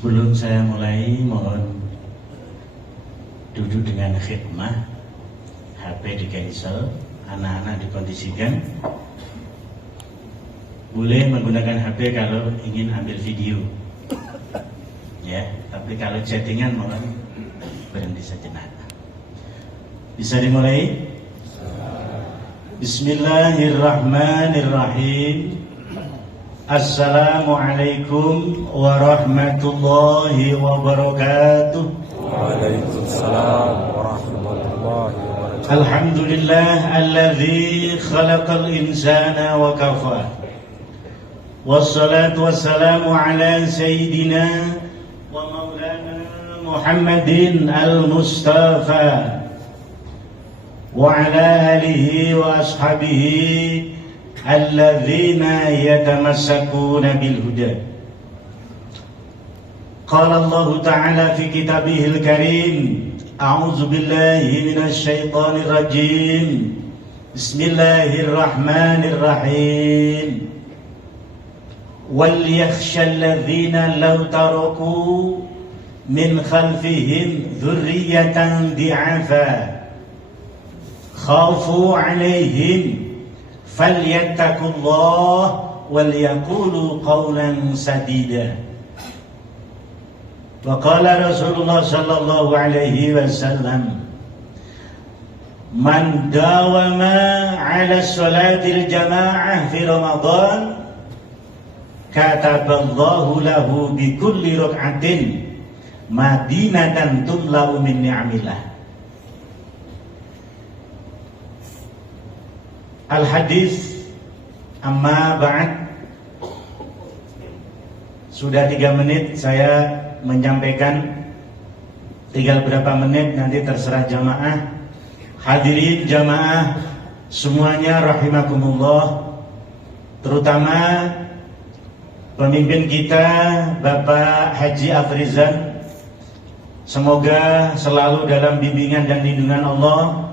Sebelum saya mulai, mohon duduk dengan khidmah. HP di cancel, anak-anak dikondisikan. Boleh menggunakan HP kalau ingin ambil video, ya. Tapi kalau chattingan mohon berhenti sejenak. Bisa dimulai? Bismillahirrahmanirrahim. Assalamualaikum warahmatullahi wabarakatuh. Waalaikumsalam warahmatullahi wabarakatuh. Alhamdulillah alladzi khalaqal insana wa kafa. Wassalatu wassalamu ala sayyidina wa maulana Muhammadin al-Mustafa wa ala alihi wa ashabihi alladzina yatamassakuna bil huda. Qala Allah Ta'ala fi kitabihil karim, a'udzu billahi minasy syaithanir rajim. Bismillahirrahmanirrahim. Wal yakhshal ladzina law taraku min khalfihim dzurriyyatan di'afa khafu 'alaihim falyattaqullah wal yaqulu qawlan sadida. Wa qala Rasulullah sallallahu alaihi wasallam, man dawama 'ala sholatil jamaah fi Ramadan kataballahu lahu bi kulli rak'atin madinatan tumlau min ni'amillah. Al-hadis amma ba'd. Sudah 3 menit saya menyampaikan, tinggal berapa menit nanti terserah jamaah. Hadirin jamaah semuanya rahimakumullah, terutama pemimpin kita Bapak Haji Afrizan, semoga selalu dalam bimbingan dan lindungan Allah,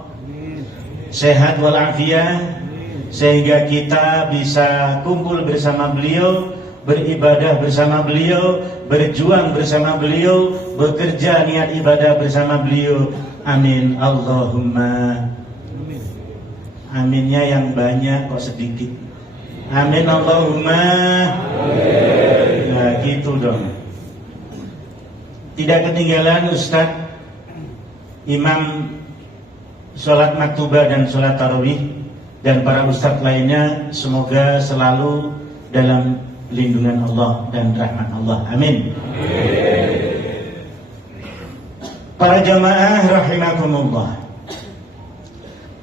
sehat walafiat, sehingga kita bisa kumpul bersama beliau, beribadah bersama beliau, berjuang bersama beliau, bekerja niat ibadah bersama beliau. Amin Allahumma. Aminnya yang banyak kok sedikit. Amin Allahumma. Nah gitu dong. Tidak ketinggalan Ustadz Imam sholat maktubah dan sholat tarawih dan para ustadz lainnya, semoga selalu dalam lindungan Allah dan rahmat Allah. Amin. Para jamaah rahimakumullah,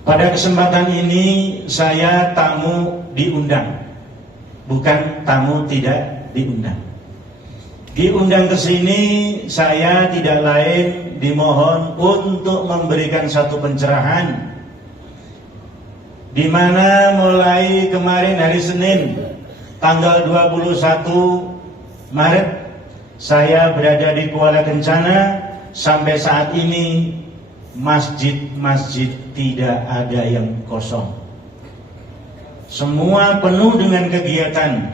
pada kesempatan ini saya tamu diundang, bukan tamu tidak diundang. Diundang ke sini saya tidak lain dimohon untuk memberikan satu pencerahan, di mana mulai kemarin hari Senin tanggal 21 Maret saya berada di Kuala Kencana, sampai saat ini masjid-masjid tidak ada yang kosong. Semua penuh dengan kegiatan,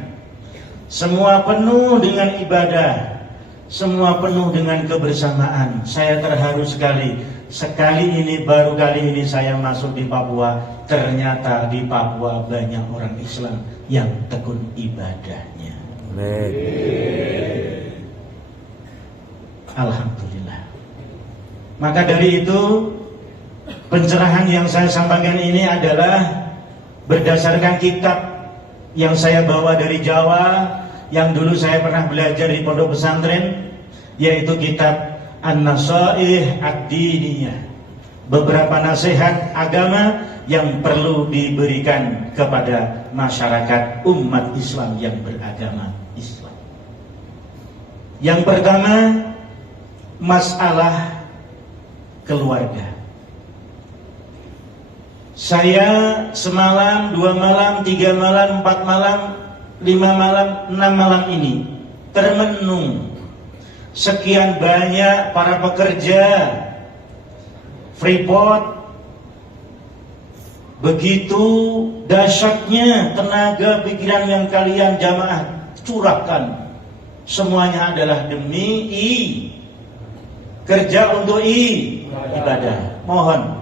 semua penuh dengan ibadah, semua penuh dengan kebersamaan. Saya terharu sekali. Sekali ini, baru kali ini saya masuk di Papua, ternyata di Papua banyak orang Islam yang tekun ibadahnya. Alhamdulillah. Maka dari itu, pencerahan yang saya sampaikan ini adalah berdasarkan kitab yang saya bawa dari Jawa, yang dulu saya pernah belajar di pondok pesantren, yaitu kitab An-Nasaih Ad-Diniyah, beberapa nasihat agama yang perlu diberikan kepada masyarakat umat Islam yang beragama Islam. Yang pertama, masalah keluarga. Saya semalam, 2 malam, 3 malam, 4 malam, 5 malam, 6 malam ini termenung sekian banyak para pekerja Freeport. Begitu dahsyatnya tenaga pikiran yang kalian jamaah curahkan semuanya adalah demi kerja untuk ibadah. Mohon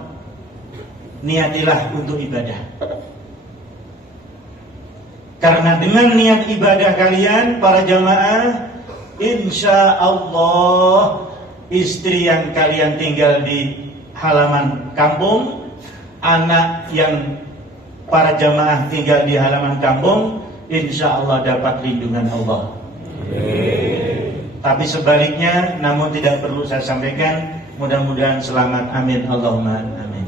niatilah untuk ibadah. Karena dengan niat ibadah kalian para jamaah, insya Allah istri yang kalian tinggal di halaman kampung, anak yang para jamaah tinggal di halaman kampung, insya Allah dapat lindungan Allah. Tapi sebaliknya, namun tidak perlu saya sampaikan, mudah-mudahan selamat, amin, Allahumma amin.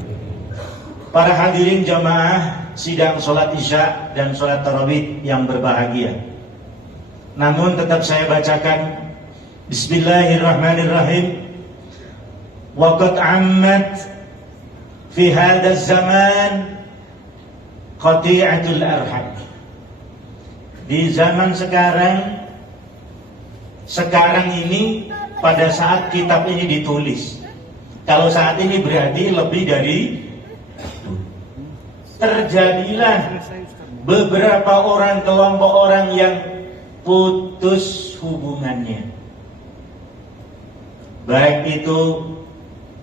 Para hadirin jamaah sidang sholat isya dan sholat tarawih yang berbahagia, namun tetap saya bacakan Bismillahirrahmanirrahim. Waqad ammat fi hadha zaman qati'atul arham. Di zaman sekarang ini, pada saat kitab ini ditulis, kalau saat ini berarti lebih dari, terjadilah beberapa kelompok orang yang putus hubungannya, baik itu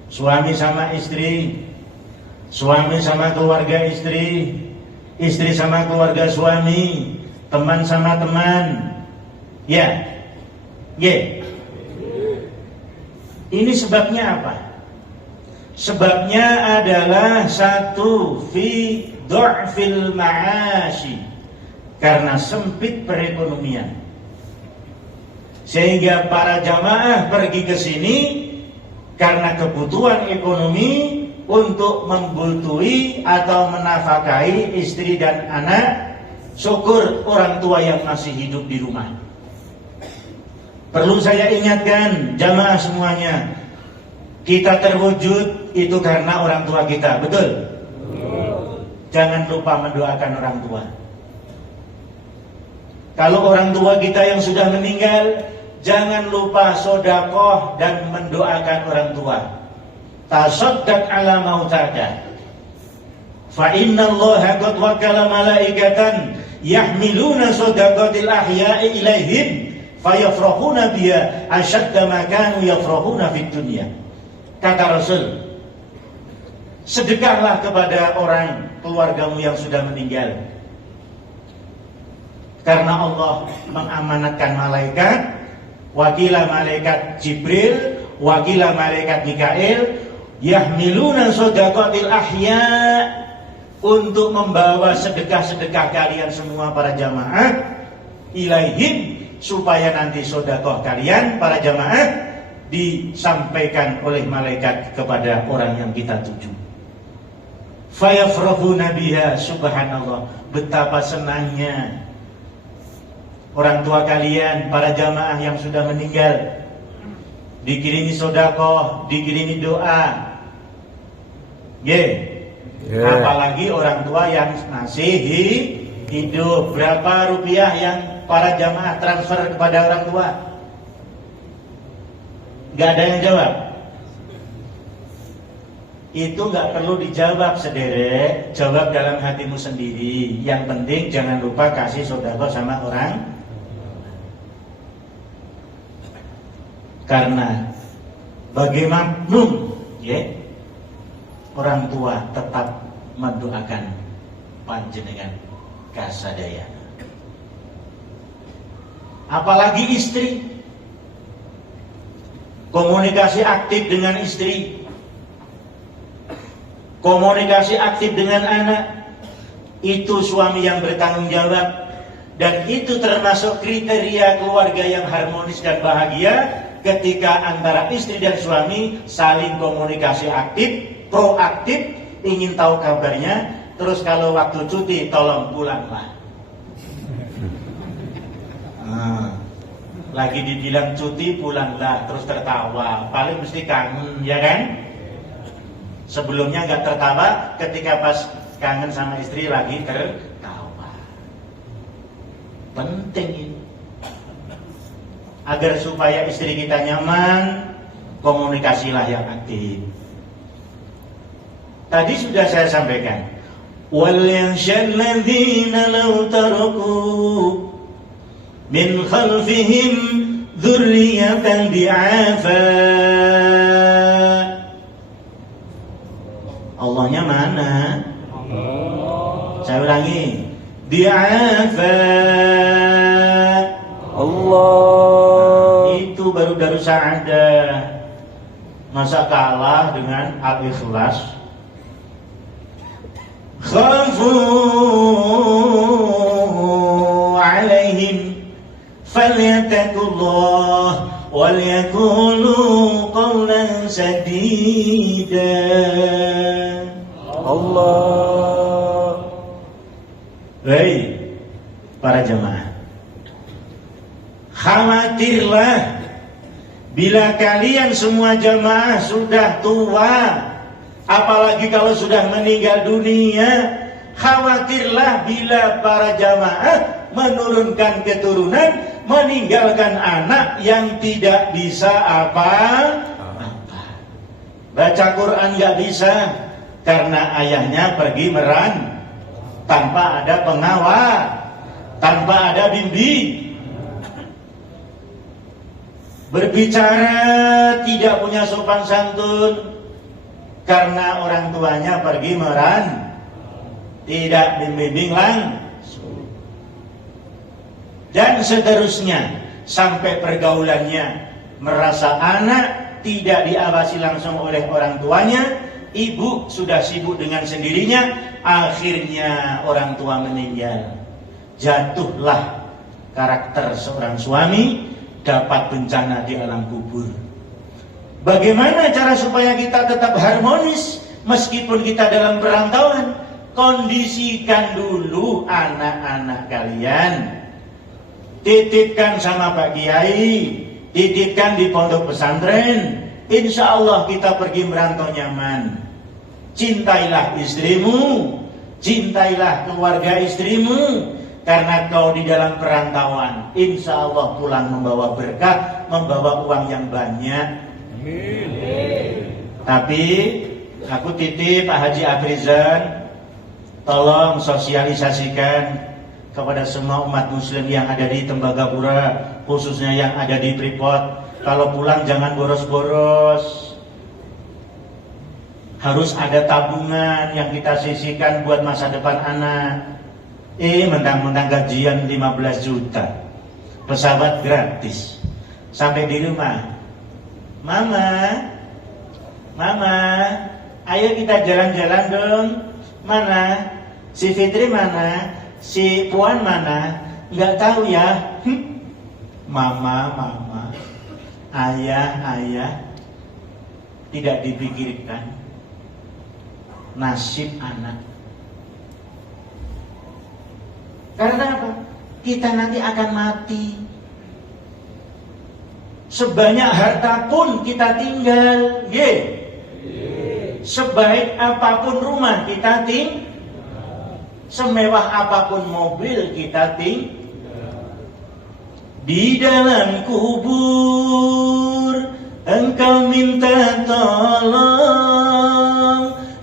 suami sama istri, suami sama keluarga istri, istri sama keluarga suami, teman sama teman. Ini sebabnya apa? Sebabnya adalah satu, fi du'fil ma'ashi, karena sempit perekonomian. Sehingga para jamaah pergi ke sini karena kebutuhan ekonomi untuk membultui atau menafkahi istri dan anak. Syukur orang tua yang masih hidup di rumah. Perlu saya ingatkan jamaah semuanya, kita terwujud itu karena orang tua kita, betul? Jangan lupa mendoakan orang tua. Kalau orang tua kita yang sudah meninggal, jangan lupa sedekah dan mendoakan orang tua. Tasaddaq ala mautada. Fa inna Allaha qad wakala malaikatan yahmiluna sadaqatil ahya'i ilaihim fayafrahuna biha ashadda ma kanu yafrahuna fid dunya. Kata Rasul, sedekahlah kepada orang keluargamu yang sudah meninggal, karena Allah mengamanatkan malaikat, wakilah malaikat Jibril, wakilah malaikat Mikail, yahmiluna sadaqatil ahya, untuk membawa sedekah-sedekah kalian semua para jamaah ilaihim, supaya nanti sedekah kalian para jamaah disampaikan oleh malaikat kepada orang yang kita tuju. Fayafrahuna biha, subhanallah, betapa senangnya orang tua kalian para jamaah yang sudah meninggal dikirimi sedekah, dikirimi doa. Apalagi orang tua yang masih hidup. Berapa rupiah yang para jamaah transfer kepada orang tua? Gak ada yang jawab. Itu gak perlu dijawab sederek, jawab dalam hatimu sendiri. Yang penting jangan lupa kasih sedekah sama orang. Karena bagaimanapun orang tua tetap mendoakan panjenengan kasadaya. Apalagi istri, komunikasi aktif dengan istri, komunikasi aktif dengan anak, itu suami yang bertanggung jawab. Dan itu termasuk kriteria keluarga yang harmonis dan bahagia, ketika antara istri dan suami saling komunikasi aktif, proaktif, ingin tahu kabarnya. Terus kalau waktu cuti, tolong pulanglah. Lagi dibilang cuti, pulanglah, terus tertawa, paling mesti kangen, ya kan? Sebelumnya nggak tertawa, ketika pas kangen sama istri lagi tertawa. Penting ini. Agar supaya istri kita nyaman, komunikasilah yang aktif. Tadi sudah saya sampaikan, wal yakhshal ladzina law taraku min khalfihim dzurriyyatan di'afa. Allahnya mana? Saya ulangi, di'afa. Allah. Itu baru Darus Sa'adah. Masa kalah dengan Al-Ikhlas? Khafu alaihim falyattaqullah wal yaqulu qawlan sadida. Allah. Hei para jemaah, khawatirlah bila kalian semua jemaah sudah tua, apalagi kalau sudah meninggal dunia. Khawatirlah bila para jemaah menurunkan keturunan, meninggalkan anak yang tidak bisa apa-apa. Baca Quran gak bisa karena ayahnya pergi meran tanpa ada pengawal, tanpa ada bimbing. Berbicara tidak punya sopan santun karena orang tuanya pergi meran, tidak dibimbing langsung. Dan seterusnya sampai pergaulannya merasa anak tidak diawasi langsung oleh orang tuanya, ibu sudah sibuk dengan sendirinya, akhirnya orang tua meninggal. Jatuhlah karakter seorang suami, dapat bencana di alam kubur. Bagaimana cara supaya kita tetap harmonis meskipun kita dalam perantauan? Kondisikan dulu anak-anak kalian, titipkan sama Pak Kiai, titipkan di pondok pesantren. Insya Allah kita pergi merantau nyaman. Cintailah istrimu, cintailah keluarga istrimu, karena kau di dalam perantauan, insya Allah pulang membawa berkah, membawa uang yang banyak. Amin. Tapi aku titip Pak Haji Afrizan, tolong sosialisasikan kepada semua umat muslim yang ada di Tembagapura, khususnya yang ada di Freeport. Kalau pulang jangan boros-boros. Harus ada tabungan yang kita sisihkan buat masa depan anak. Mentang-mentang gajian 15 juta, pesawat gratis, sampai di rumah, Mama, ayo kita jalan-jalan dong. Mana? Si Fitri mana? Si Puan mana? Nggak tahu ya. Mama, ayah, tidak dipikirkan nasib anak. Karena apa? Kita nanti akan mati. Sebanyak harta pun kita tinggal, sebaik apapun rumah kita tinggal, semewah apapun mobil kita tinggal. Di dalam kubur engkau minta tolong,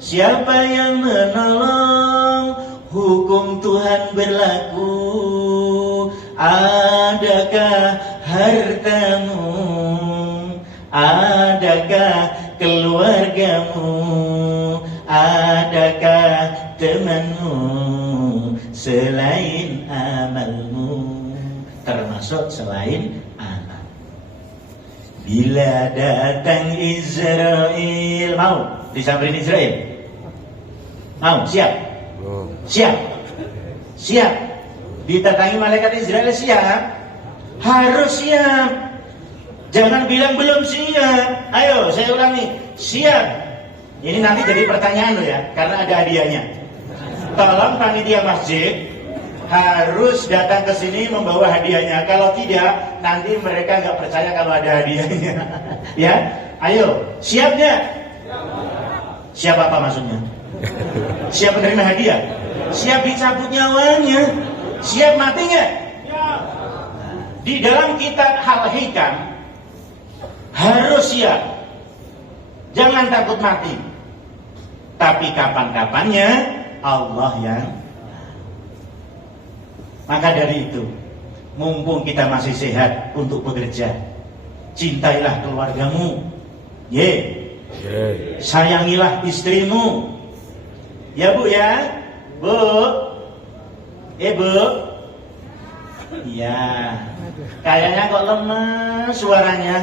siapa yang menolong? Hukum Tuhan berlaku. Adakah hartamu? Adakah keluargamu? Adakah temanmu? Selain amalmu, termasuk selain amal. Bila datang Israel, mau disamperin Israel? Mau? Siap? Siap. Ditatangi malaikat Israel, siap. Harus siap. Jangan bilang belum siap. Ayo saya ulangi, siap. Ini nanti jadi pertanyaan lo ya, karena ada hadiahnya. Tolong panitia masjid harus datang ke sini membawa hadiahnya. Kalau tidak, nanti mereka nggak percaya kalau ada hadiahnya. Ya, ayo, siap nggak? Siap apa maksudnya? Siap menerima hadiah? Siap dicabut nyawanya? Siap mati nggak? Di dalam kitab Al-Hikam harus siap. Jangan takut mati. Tapi kapan-kapannya Allah yang. Maka dari itu, mumpung kita masih sehat untuk bekerja, cintailah keluargamu. Ye. Sayangilah istrimu. Ya Bu ya. Bu. Bu. Iya. Kayaknya kok lemes suaranya.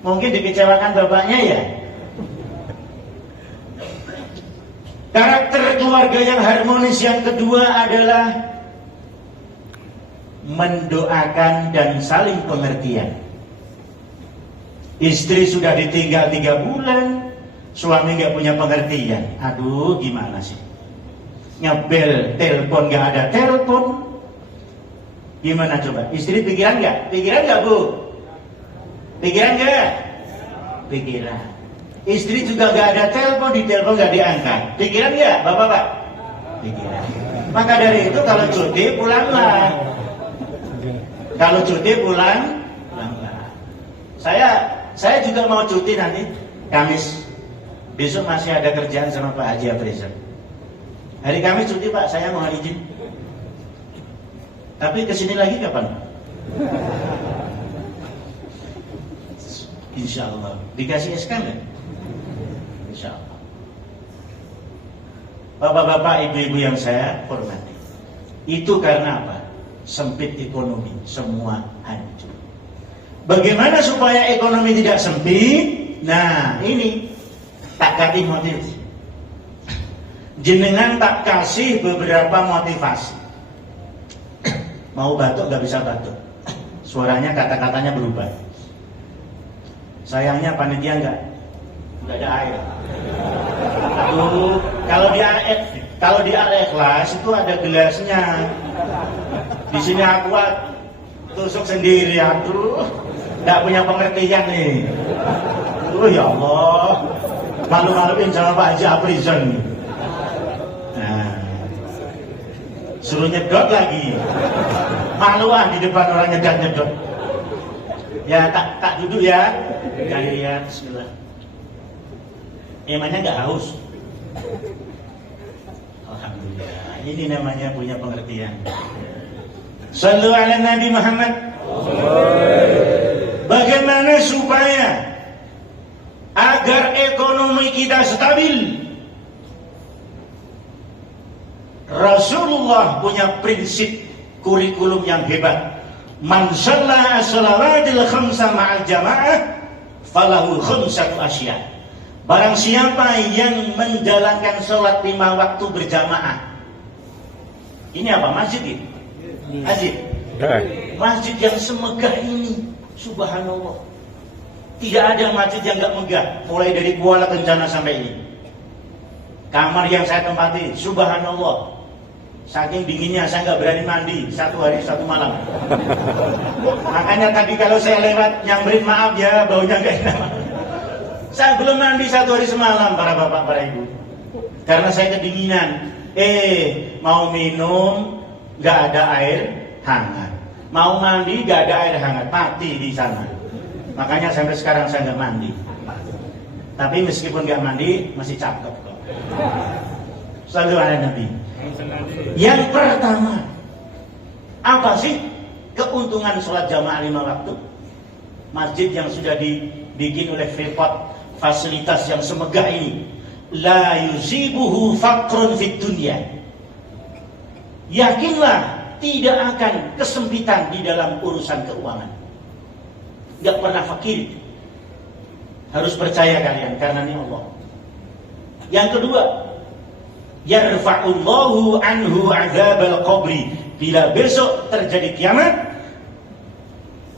Mungkin dikecewakan bapaknya ya. Karakter keluarga yang harmonis yang kedua adalah mendoakan dan saling pengertian. Istri sudah ditinggal 3 bulan, suami nggak punya pengertian. Aduh, gimana sih? Nyebel, telepon nggak ada telepon. Gimana coba? Istri pikiran nggak? Pikiran nggak Bu? Pikiran nggak? Pikiran. Istri juga nggak ada telepon, di telepon nggak diangkat. Pikiran nggak, Bapak-bapak? Pikiran. Maka dari itu kalau cuti pulanglah. Kalau cuti pulanglah. Saya juga mau cuti nanti Kamis. Besok masih ada kerjaan sama Pak Haji Aprizal. Hari Kamis cuti Pak, saya mohon izin. Tapi kesini lagi kapan? Insya Allah. Dikasih SK nggak? Insya Allah. Bapak-bapak, ibu-ibu yang saya hormati. Itu karena apa? Sempit ekonomi, semua hancur. Bagaimana supaya ekonomi tidak sempit? Nah, ini tak kasih motif. Jenengan tak kasih beberapa motivasi. Mau batuk gak bisa batuk. Suaranya, kata-katanya berubah. Sayangnya panitia nggak ada air. Aduh, kalau di Al-Ikhlas itu ada gelasnya. Di sini aku tusuk sendiri. Aduh, nggak punya pengertian nih. Aduh ya Allah, malu-maluin sama Pak Haji Aprizal nih. Nah, suruh nyedot lagi. Malu di depan orang nyedot. Ya tak duduk ya. Kalian bismillah. Emangnya nggak haus? Alhamdulillah. Ini namanya punya pengertian. Shallu ala Nabi Muhammad. Bagaimana supaya agar ekonomi kita stabil? Rasulullah punya prinsip kurikulum yang hebat. Man shalla as-salawatil khamsa ma'al jamaah falahu khamsatu asya. Barang siapa yang menjalankan sholat 5 waktu berjamaah. Ini apa? Masjid ini? Masjid. Masjid yang semegah ini, subhanallah. Tidak ada masjid yang enggak megah, mulai dari Kuala Kencana sampai ini. Kamar yang saya tempati, subhanallah. Saking dinginnya saya nggak berani mandi 1 hari 1 malam. Makanya tadi kalau saya lewat nyamperin, maaf ya, baunya nggak enak. Saya belum mandi 1 hari semalam, para bapak, para ibu, karena saya kedinginan. Mau minum nggak ada air hangat, mau mandi nggak ada air hangat, mati di sana. Makanya sampai sekarang saya nggak mandi. Tapi meskipun nggak mandi masih cakep kok. Shallu ala Nabi. Yang pertama, apa sih keuntungan sholat jamaah 5 waktu? Masjid yang sudah dibikin oleh Freeport, fasilitas yang semegah ini, la yusibuhu faqrun fid dunya. Yakinlah tidak akan kesempitan di dalam urusan keuangan. Gak pernah fakir. Harus percaya kalian, karena ini Allah. Yang kedua, yarfa'ullahu anhu azabal qabri. Bila besok terjadi kiamat,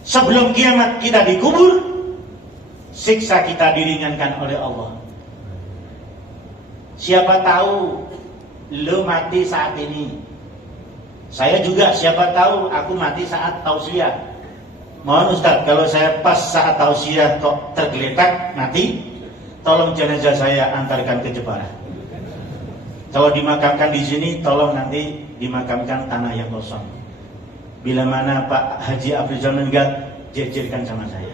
sebelum kiamat kita dikubur, siksa kita diringankan oleh Allah. Siapa tahu lo mati saat ini, saya juga siapa tahu aku mati saat tausiah. Mohon Ustaz, kalau saya pas saat tausiah kok tergeletak mati, tolong jenazah saya antarkan ke Jepara. Kalau dimakamkan di sini, tolong nanti dimakamkan tanah yang kosong. Bila mana Pak Haji Aprizal meninggal, jejerkan sama saya.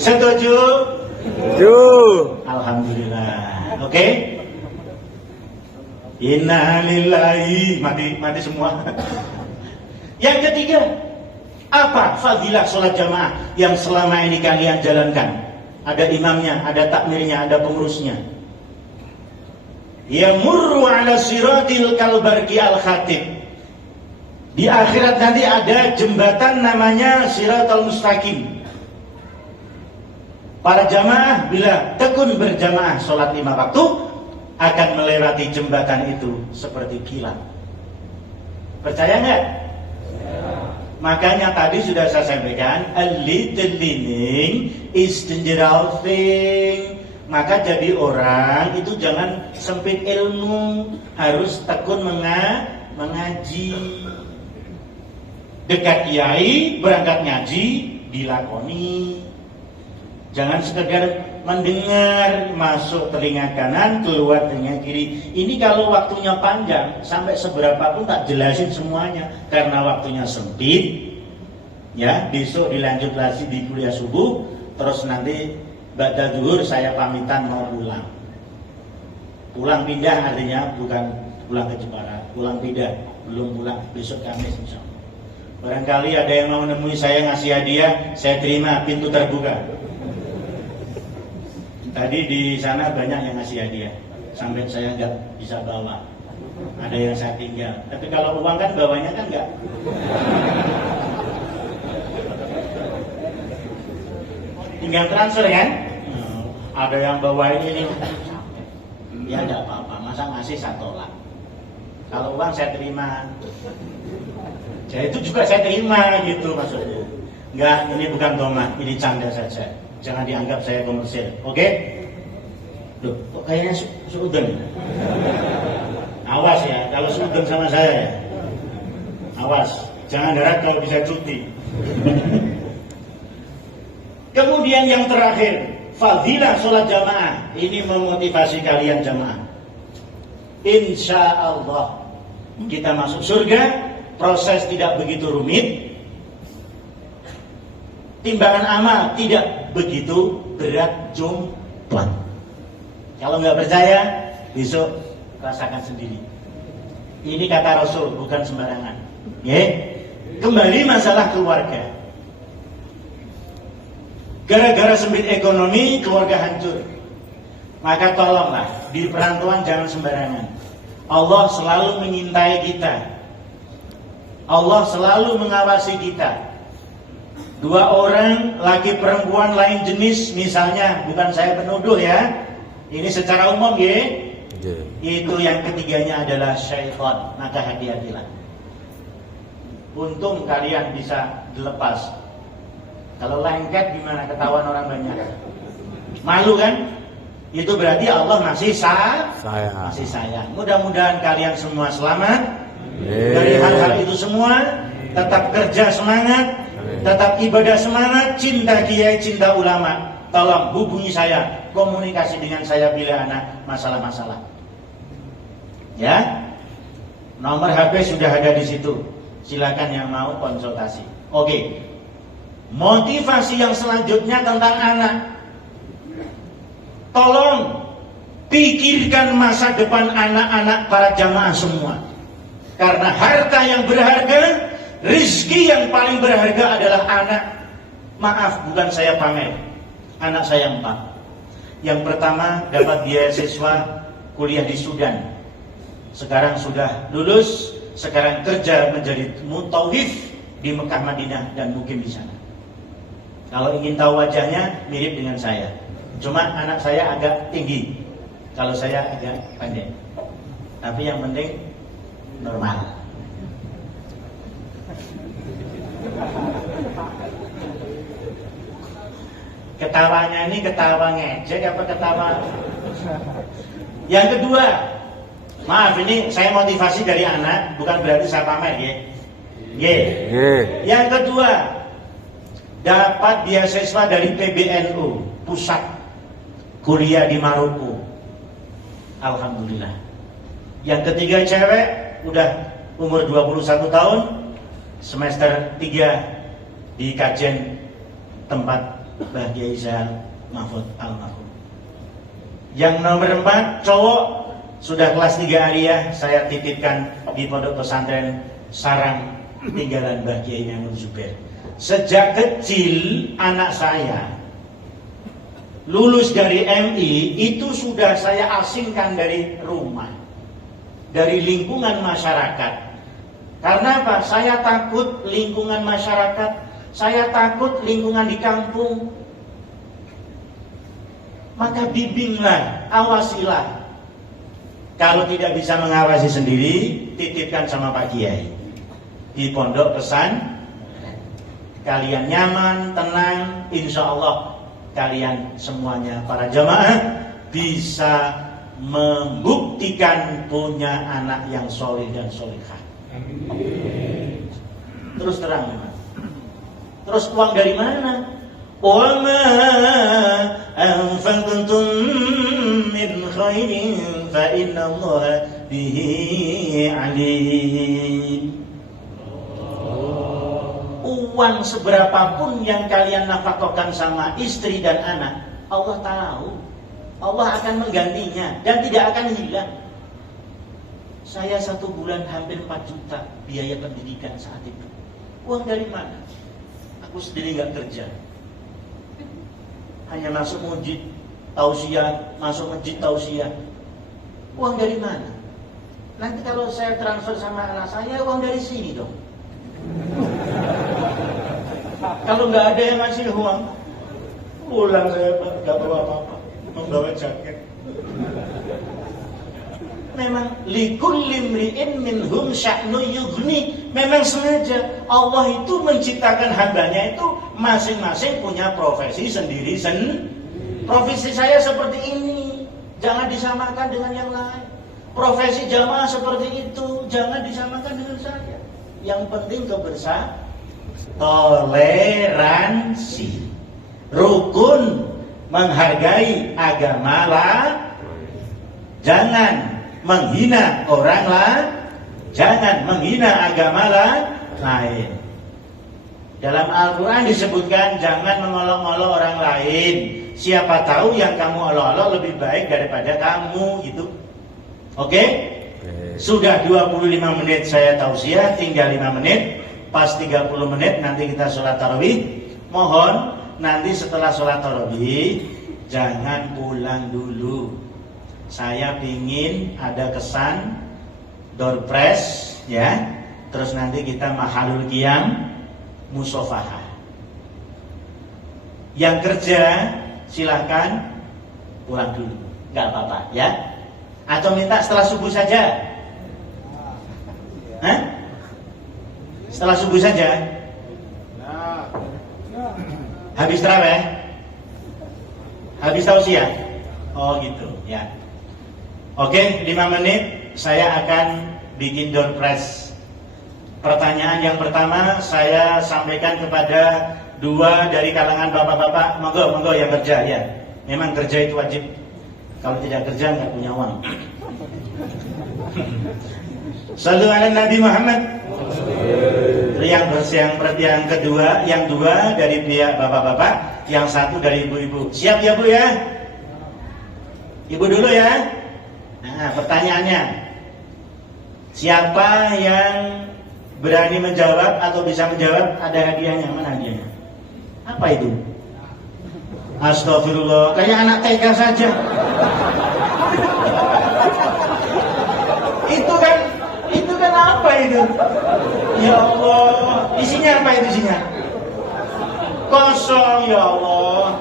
Setuju? Setuju. Alhamdulillah. Oke? Inna lillahi. Mati semua. Yang ketiga, Apa fadilah sholat jamaah yang selama ini kalian jalankan? Ada imamnya, ada takmirnya, ada pengurusnya. Yamurru ala siratil kalbarki al-khatib. Di akhirat nanti ada jembatan namanya Siratal Mustaqim. Para jamaah bila tekun berjamaah sholat 5 waktu akan melewati jembatan itu seperti kilat. Percaya nggak? Makanya tadi sudah saya sampaikan, a little learning is dangerous thing. Maka jadi orang itu jangan sempit ilmu, harus tekun mengaji. Dekat kiai, berangkat ngaji, dilakoni. Jangan sekedar mendengar, masuk telinga kanan, keluar telinga kiri. Ini kalau waktunya panjang, sampai seberapa pun tak jelasin semuanya. Karena waktunya sempit. Ya, besok dilanjut lagi di kuliah subuh. Terus nanti ba'da zuhur saya pamitan mau pulang. Pulang pindah artinya bukan pulang ke Jepara. Pulang pindah, belum pulang. Besok Kamis insya Allah. Barangkali ada yang mau menemui saya ngasih hadiah, saya terima, pintu terbuka. Tadi di sana banyak yang ngasih hadiah, sampai saya nggak bisa bawa. Ada yang saya tinggal. Tapi kalau uang kan bawanya kan nggak. Tinggal transfer kan? Ada yang bawa ini. Ya nggak apa-apa. Masa ngasih saya tolak. Kalau uang saya terima. Ya itu juga saya terima gitu maksudnya. Enggak, ini bukan tomat, ini canda saja. Jangan dianggap saya komersil, oke? Loh, kok kayaknya seudon? Awas ya, kalau seudon sama saya ya. Awas, jangan harap kalau bisa cuti. Kemudian yang terakhir, fadilah sholat jamaah. Ini memotivasi kalian jamaah. Insya Allah kita masuk surga. Proses tidak begitu rumit. Timbangan amal tidak begitu berat jomplang. Kalau nggak percaya, besok rasakan sendiri. Ini kata Rasul, bukan sembarangan. Ya. Kembali masalah keluarga. Gara-gara sempit ekonomi, keluarga hancur. Maka tolonglah, di perantauan jangan sembarangan. Allah selalu mengintai kita. Allah selalu mengawasi kita. 2 orang, laki perempuan lain jenis, misalnya, bukan saya penuduh ya. Ini secara umum ya. Itu yang ketiganya adalah syaitan. Maka hati-hatilah. Untung kalian bisa dilepas. Kalau lengket gimana, ketahuan orang banyak. Malu kan? Itu berarti Allah masih sayang. Mudah-mudahan kalian semua selamat. Dari hal-hal itu semua, tetap kerja semangat, tetap ibadah semangat, cinta kiai, cinta ulama. Tolong hubungi saya, komunikasi dengan saya bila ada masalah-masalah. Ya, nomor HP sudah ada di situ. Silakan yang mau konsultasi. Oke. Motivasi yang selanjutnya tentang anak. Tolong pikirkan masa depan anak-anak para jamaah semua. Karena harta yang berharga, rizki yang paling berharga adalah anak. Maaf, bukan saya pamer. Anak saya 4. Yang pertama dapat beasiswa kuliah di Sudan. Sekarang sudah lulus, sekarang kerja menjadi mutawif di Mekah, Madinah, dan mukim di sana. Kalau ingin tahu wajahnya, mirip dengan saya. Cuma anak saya agak tinggi, kalau saya agak pendek. Tapi yang penting normal. Ketawanya ini ketawa ngejek apa ketawa? Yang kedua, maaf ini saya motivasi dari anak, bukan berarti saya pamer ya. Yang kedua, dapat beasiswa dari PBNU pusat kuliah di Maroko. Alhamdulillah. Yang ketiga cewek, udah umur 21 tahun, semester 3 di kajian tempat Mbah Kiai Zainal Mahfud almarhum. Yang nomor 4 cowok, sudah kelas 3 aliyah, saya titipkan di pondok pesantren Sarang tinggalan Mbah Kiai Maimun Zubair. sejak kecil anak saya lulus dari MI itu sudah saya asingkan dari rumah, dari lingkungan masyarakat. Karena apa? Saya takut lingkungan masyarakat, saya takut lingkungan di kampung. Maka bimbinglah, awasilah. Kalau tidak bisa mengawasi sendiri, titipkan sama Pak Kiai di pondok pesan. Kalian nyaman, tenang, insya Allah kalian semuanya para jamaah bisa membuktikan punya anak yang soleh dan solehah. Terus terang memang. Terus uang dari mana? Wa ma anfaqtum min khairin fa inna Allah bihi alim. Uang seberapapun yang kalian nafkahkan sama istri dan anak, Allah tahu. Allah akan menggantinya dan tidak akan hilang. Saya 1 bulan hampir 4 juta biaya pendidikan saat itu. Uang dari mana? Aku sendiri nggak kerja. Hanya masuk masjid tausiah, masuk masjid tausiah. Uang dari mana? Nanti kalau saya transfer sama anak saya, uang dari sini dong. Kalau nggak ada yang ngasih uang, pulang saya nggak bawa apa-apa, membawa jaket. Memang likulli imri'in minhum sya'nu yughni. Memang sengaja Allah itu menciptakan hambanya itu masing-masing punya profesi sendiri. Profesi saya seperti ini, jangan disamakan dengan yang lain. Profesi jamaah seperti itu, jangan disamakan dengan saya. Yang penting toleransi, rukun, menghargai agama lah, jangan menghina orang lah, jangan menghina agama lah lain. Dalam Al-Quran disebutkan jangan mengolok-olok orang lain. Siapa tahu yang kamu olok-olok lebih baik daripada kamu, gitu. Oke? Sudah 25 menit saya tausiah, tinggal 5 menit. Pas 30 menit nanti kita sholat tarawih. Mohon nanti setelah sholat tarawih jangan pulang dulu. Saya pingin ada kesan door prize, ya. Terus nanti kita mahalul qiyam musofahah. Yang kerja silahkan pulang dulu, nggak apa-apa, ya. Atau minta setelah subuh saja. Hah? Setelah subuh saja. Habis tarawih? Habis tausiah? Oh gitu, ya. Oke, 5 menit saya akan bikin door prize. Pertanyaan yang pertama saya sampaikan kepada 2 dari kalangan bapak-bapak. Monggo yang kerja, ya. Memang kerja itu wajib. Kalau tidak kerja nggak punya uang. Shallu ala Nabi Muhammad. Yang kedua, yang 2 dari pihak bapak-bapak, yang 1 dari ibu-ibu. Siap ya Bu ya? Ibu dulu ya. Nah, pertanyaannya, siapa yang berani menjawab atau bisa menjawab, ada hadiahnya. Mana hadiahnya? Apa itu? Astagfirullah, kayak anak TK saja. Itu kan apa itu? Ya Allah, isinya apa itu isinya? Kosong, ya Allah.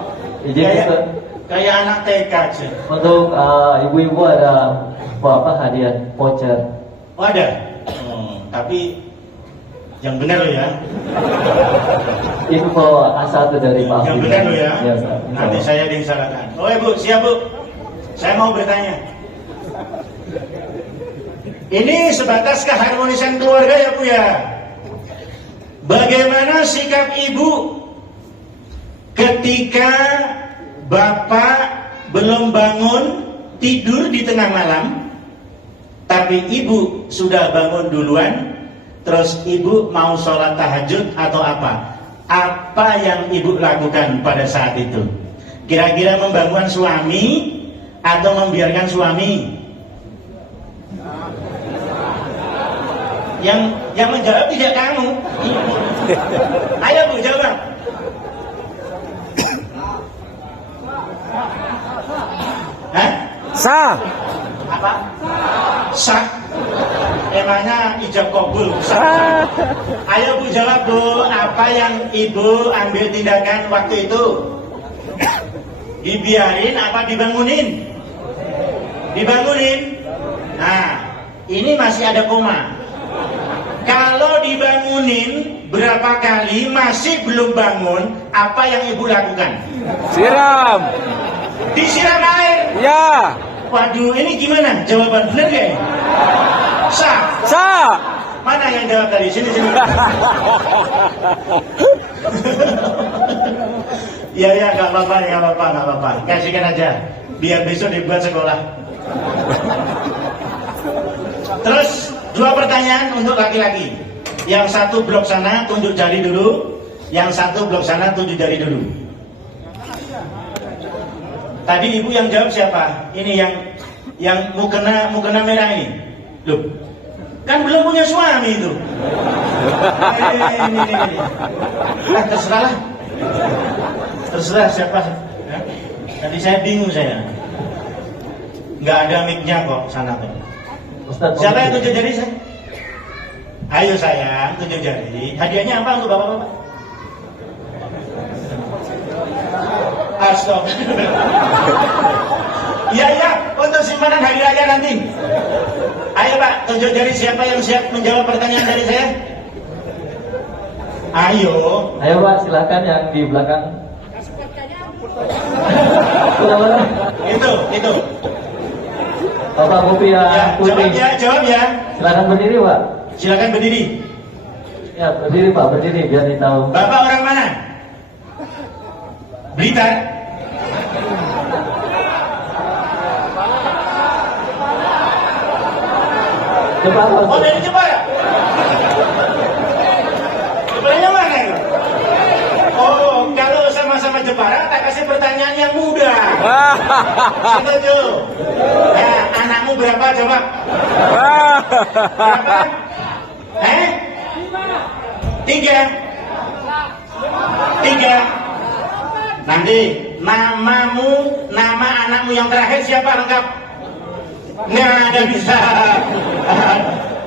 Kayak anak TK aja. Untuk ibu-ibu ada hadiah voucher. Oh ada? Tapi yang benar loh ya. Info A1 dari Pak. Yang benar loh ya. Ya, nanti saya disalahkan. Oh ibu, siap Bu. Saya mau bertanya. Ini sebatas keharmonisan keluarga ya Bu ya. Bagaimana sikap ibu ketika bapak belum bangun tidur di tengah malam, tapi ibu sudah bangun duluan, terus ibu mau sholat tahajud atau apa? Apa yang ibu lakukan pada saat itu? Kira-kira membangun suami atau membiarkan suami? Yang menjawab tidak kamu. Ayo Bu, jawab. Hah? Sa. Apa? Sah. Emangnya ijab kabul. Ayo Bu jawab Bu, apa yang Ibu ambil tindakan waktu itu? Dibiarin apa dibangunin? Dibangunin. Nah, ini masih ada koma. Kalau dibangunin berapa kali masih belum bangun, apa yang Ibu lakukan? Siram. Disiram air. Ya. Waduh, ini gimana? Jawaban benar gak ini? Sah. Sa. Mana yang jawab tadi? Sini. Ya, gak apa-apa. Kasihkan aja. Biar besok dibuat sekolah. Terus, 2 pertanyaan untuk laki-laki. Yang satu blok sana, tunjuk jari dulu. Yang satu blok sana, tunjuk jari dulu. Tadi Ibu yang jawab siapa? Ini yang mukena merah ini. Loh, kan belum punya suami itu. Ini. Nah, terserah siapa. Ya? Tadi saya bingung saya. Nggak ada mic-nya kok sana tuh. Ustaz, Siapa yang tunjuk jari saya? Ayo sayang, tunjuk jari. Hadiahnya apa untuk bapak-bapak? Astagfirullah. Ya, untuk simpanan hari raya nanti. Ayo Pak, tunjuk jari siapa yang siap menjawab pertanyaan dari saya. Ayo Pak, silakan yang di belakang. Itu. Bapak kopi yang putih. Jawab ya. Silakan berdiri Pak. Silakan berdiri. Ya berdiri Pak, berdiri biar ditahu. Bapak orang mana? Blitar. Cepat Pak. Oh, dari Jepara. Jeparanya mana itu? Oh, kalau sama-sama Jepara, tak kasih pertanyaan yang mudah. Setuju. Nah, anakmu berapa coba? Berapa? 3. Nanti nama anakmu yang terakhir siapa lengkap? Nggak ada bisa.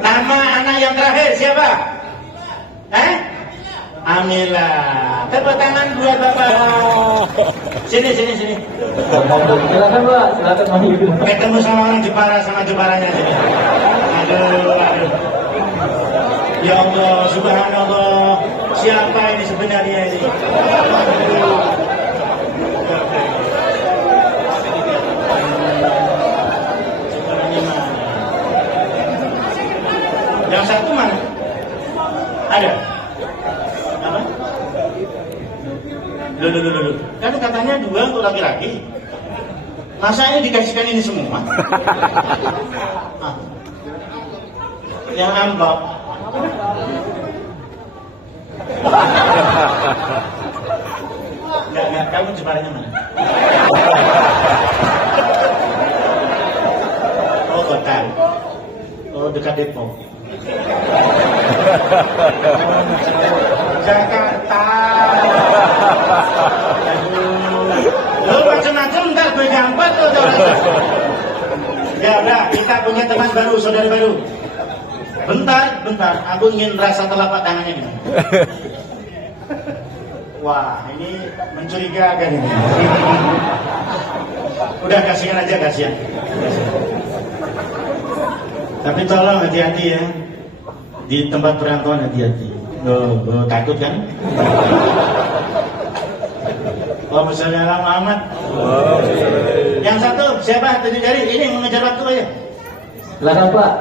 Nama anak yang terakhir siapa? Amila. Tepuk tangan buat Bapak. Sini. Silakan Pak, silakan maju. Ketemu sama orang Jepara, sama Jeparanya sini. Aduh. Ya Allah, subhanallah. Siapa ini sebenarnya ini? Yang satu mana? Ada? Apa? Loh. Kan katanya 2 untuk laki-laki. Masa ini dikasihkan ini semua? Yang amplop. Enggak, kamu Jeparanya mana? Oh, kota. Oh, dekat Depok. Jakarta. Lo macam-macam ntar gue gampat lo. Ya udah, kita punya teman baru, saudara baru. Bentar, aku ingin rasa telapak tangannya nih. Wah, ini mencurigakan ini. Udah kasihan aja, kasihan. Tapi tolong hati-hati ya. Di tempat perantauan hati-hati. Lo takut kan? Allahumma sholli ala Muhammad. Yang satu siapa? Tunjuk jari. Ini mengejar waktu aja. Silakan Pak.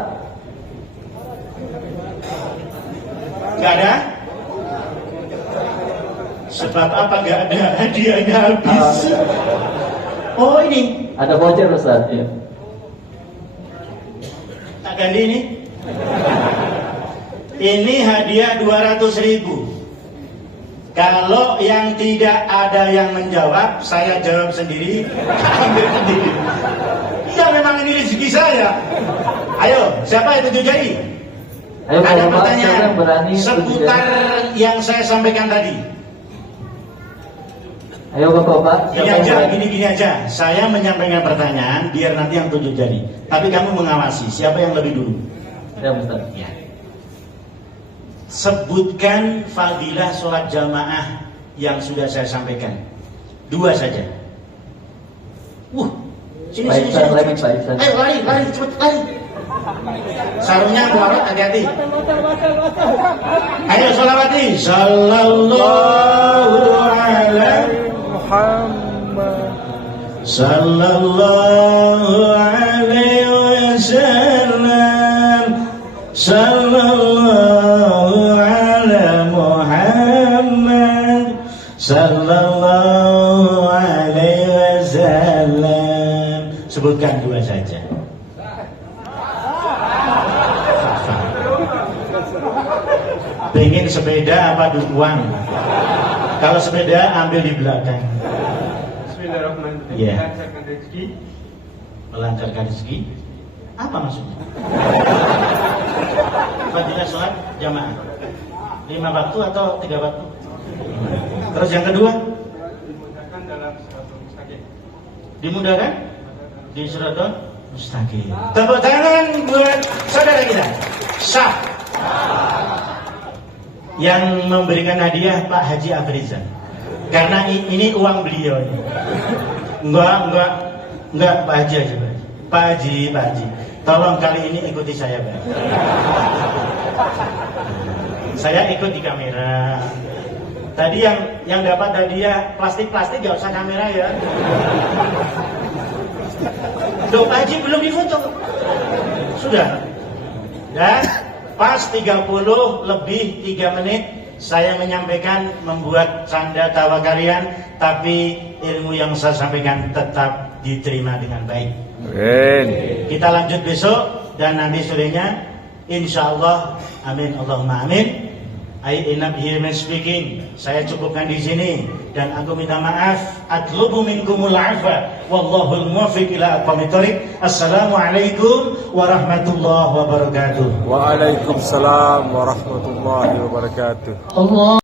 Gak ada? Sebab apa gak ada? Hadiahnya habis. Oh ini. Ada voucher Ustaz. Ya. Tak ganti ini. Ini hadiah 200.000. Kalau yang tidak ada yang menjawab, saya jawab sendiri, ambil sendiri. Iya memang ini rezeki saya. Ayo, siapa yang tunjuk jari? Ayo Ada Bapak, siapa yang pertanyaan berani seputar yang saya sampaikan tadi. Ayo Bapak, Gini aja, gini aja. Saya menyampaikan pertanyaan biar nanti yang tunjuk jari. Tapi kamu mengawasi siapa yang lebih dulu. Ya Ustaz. Ya. Sebutkan fadilah sholat jamaah yang sudah saya sampaikan. 2 saja. Sini, Pak sini, Iksan sini. lagi, Pak Iksan. Ayo lari, cepet lari. Sarungnya keluar, hati-hati. Ayo sholawati. Sallallahu alaihi Muhammad. Sallallahu alaihi wasallam. Sallallahu ala Muhammad. Sallallahu alaihi wasallam. Sebutkan 2 saja. Pengen sepeda apa uang? Kalau sepeda ambil di belakang. Bismillahirrahmanirrahim. Ya. Lancarkan rezeki. Melancarkan rezeki. Apa maksudnya? Fadilah sholat jamaah 5 waktu atau 3 waktu? Terus yang kedua, Dimudahkan dalam siratul mustaqim. dimudahkan di siratul mustaqim. Tepuk tangan buat saudara kita. Sah. Yang memberikan hadiah Pak Haji Afrizan. Karena ini uang beliau. Enggak Pak Haji aja Pak. Pak Haji. Tolong kali ini ikuti saya Pak. Saya ikut di kamera. Tadi yang dapat hadiah plastik gak usah kamera ya. Loh Pak Haji belum difoto. Sudah. Dan pas 30 lebih 3 menit saya menyampaikan membuat canda tawa kalian, tapi ilmu yang saya sampaikan tetap diterima dengan baik. Amin. Kita lanjut besok dan nanti sorenya insyaallah. Amin Allahumma amin. I enough here my speaking. Saya cukupkan di sini dan aku minta maaf. Atlubu minkumul afa wallahul muwaffiq ila aqwamit thoriq. Assalamualaikum warahmatullahi wabarakatuh. Waalaikumsalam warahmatullahi wabarakatuh. Allah.